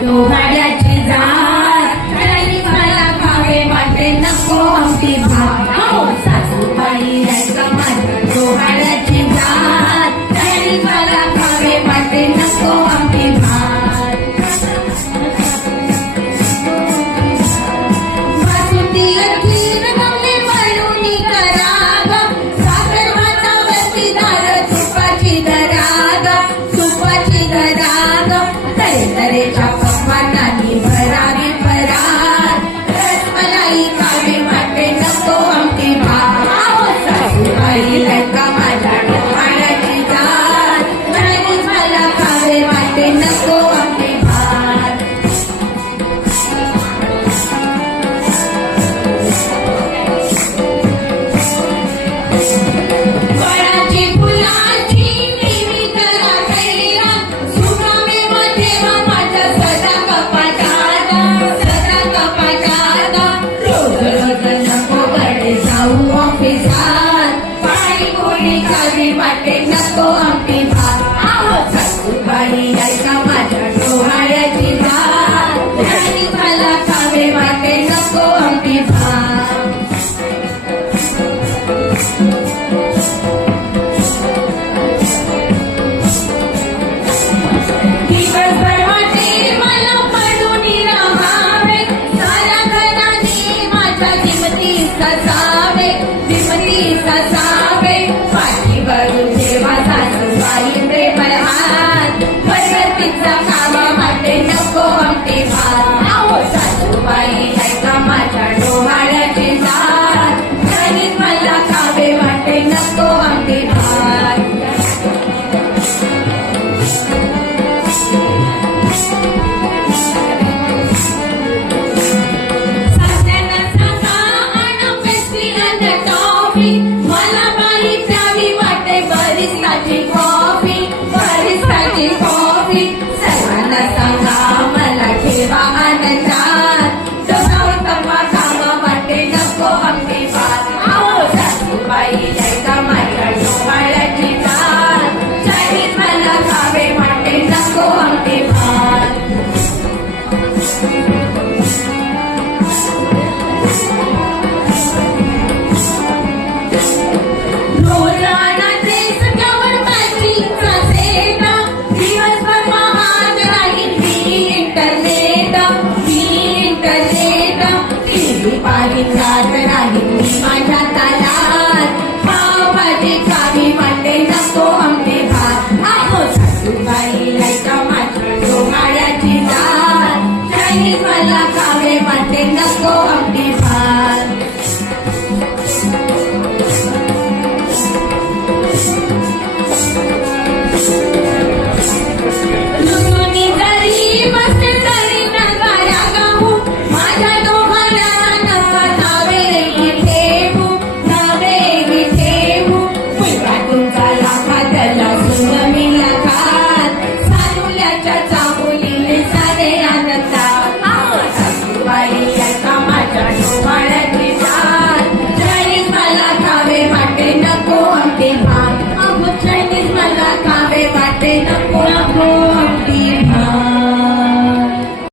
डोहाळ्याची जात आणि मला खावे वाटे नको आमटी भात हो सासूबाई ऐका माझ्या डोहाळ्याची जात आणि मला खावे वाटे नको आमटी भात बासुंदी खीर गवले वळूनी कराग साखर भातावरती दार तुपाची दराग तुपाची दराग तरे तरेच्या पक्वानांनी भरावे परात रसमलाई खावे वाटे नको आमटी भात सासूबाई ऐका माझ्या डोहाळ्याची जात आणि मला खावे वाटे नको आमटी भात वडाची फुलाची देवी करा कैरा सुखावे ठेवा माझ्या सदा कपाटात रोज रोज नको कडे जाऊ ऑफिसात पाणी पोळी खावी वाटे नको आमटी भात आहो सासूबाई ऐका माझ्या डोहाळ्याची जात आणि मला खावे वाटे नको आमटी भात दिवसभर वाटे मला पडून राहावे साऱ्या घराने माझ्या दिमती ससावे पाठीवरून ठेवा सासूबाई प्रेमळ हात बरतीचा खावा वाटे नको आमटी भात आहो सासूबाई ऐका माझ्या डोहाळ्याची जात आणि मला खावे वाटे नको आमटी भात सासऱ्यांना सांगा आणा पेस्ट्री आणि टॉफी मला बाई प्यावी वाटे बरिस्ताची कॉफी सर्वांना सांगा मला ठेवा आनंदात डोकावर तवा खावा वाटे नको आमटी भात आहो सासूबाई ऐका माझ्या डोहाळ्याची जात चाळीस मला खावे वाटे नको आमटी भात रोजाना ड्रेस त्यावर मॅचिंगचा सेट दिवसभर महाग राहील मी इंटरनेट टीव्ही पाहिन रात राहील मी माझ्या तालात पावभाजी खावी वाटे नको आमटी भात आहो सासूबाई ऐका माझ्या डोहाळ्याची जात चायनीज मला